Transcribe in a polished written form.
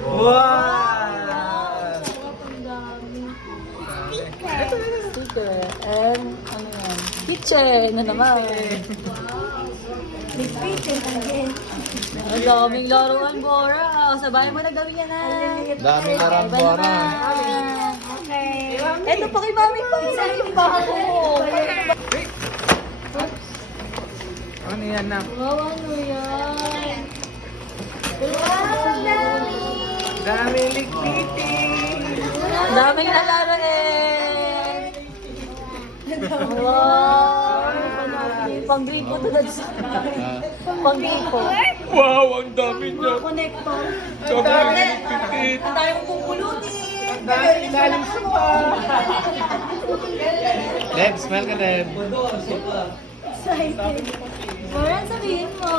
Wow! Ang dami. Sticker. And ano yan? Kitchen na naman. May speaker again. Ang daming laruan, Bora. Sabayan mo na gawin yan na. Daming karambora. Okay. Eto pa kay Mami pa. Yung bago. Ano yan na? Wow, ano yan? Wow, dami. Dami liktiti. Daming nalaroin. Wow. Pang-green po tulad sa pang-green po. Wow, ang dami niya. Connector. Ang dami liktiti. Ang tayo mong pupulutin. Ang dami ilalim sa pa. Deb, smell ka, Deb. Excited. Bora, sabihin mo.